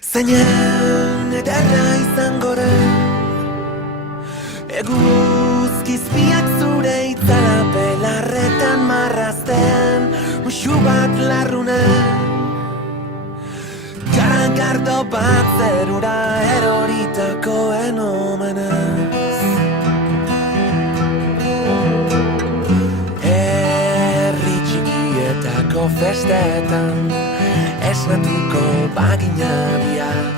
Zeinen ederra izango den Eguzkizpiak zure itzala belarretan marrazten Muxu bat larrunen Garagardo bat zerura eroritakoen omenez Herri txikietako festetan Esnatuko bagina biak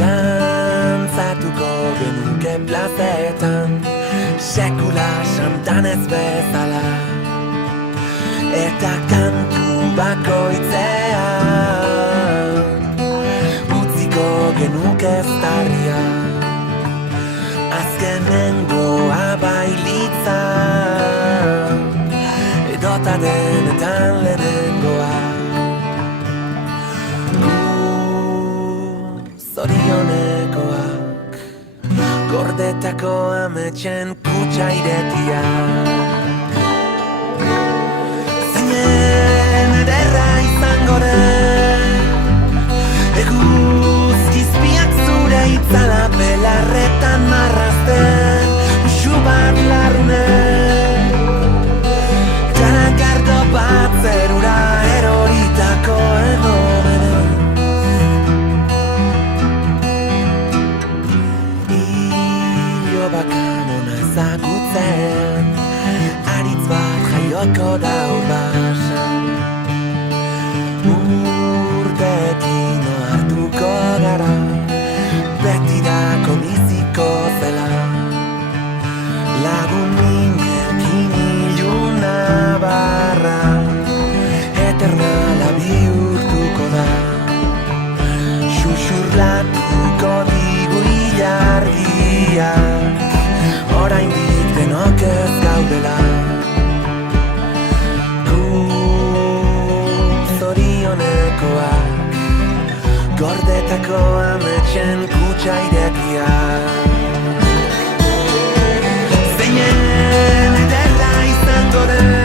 Dantzatuko genuke plazetan Sekula santanez bezala Eta kantu bakoitzean Utziko genuke eztarria Azkenengoa bailitzan Edota denetan lehenengoa Zorionekoak Gordetako ametxen kutsa iretiak Zeinen ederra izango den Eguzkizpiak zure itzala belarretan marrazten Muxu bat larrunen Garagardo bat zerura eroritako egomenez Bakamona ezagutzen Aritz bat jaioko daur basan Urteekin ohartuko gara Betirako biziko zela Lagun minekin iluna barra Eternala bihurtuko da Xuxurlatuko digu ilargiak Oraindik denok ez gaudela Gu zorionekoak Gordetako ametxen kutsa iretiak Zeinen ederra izango den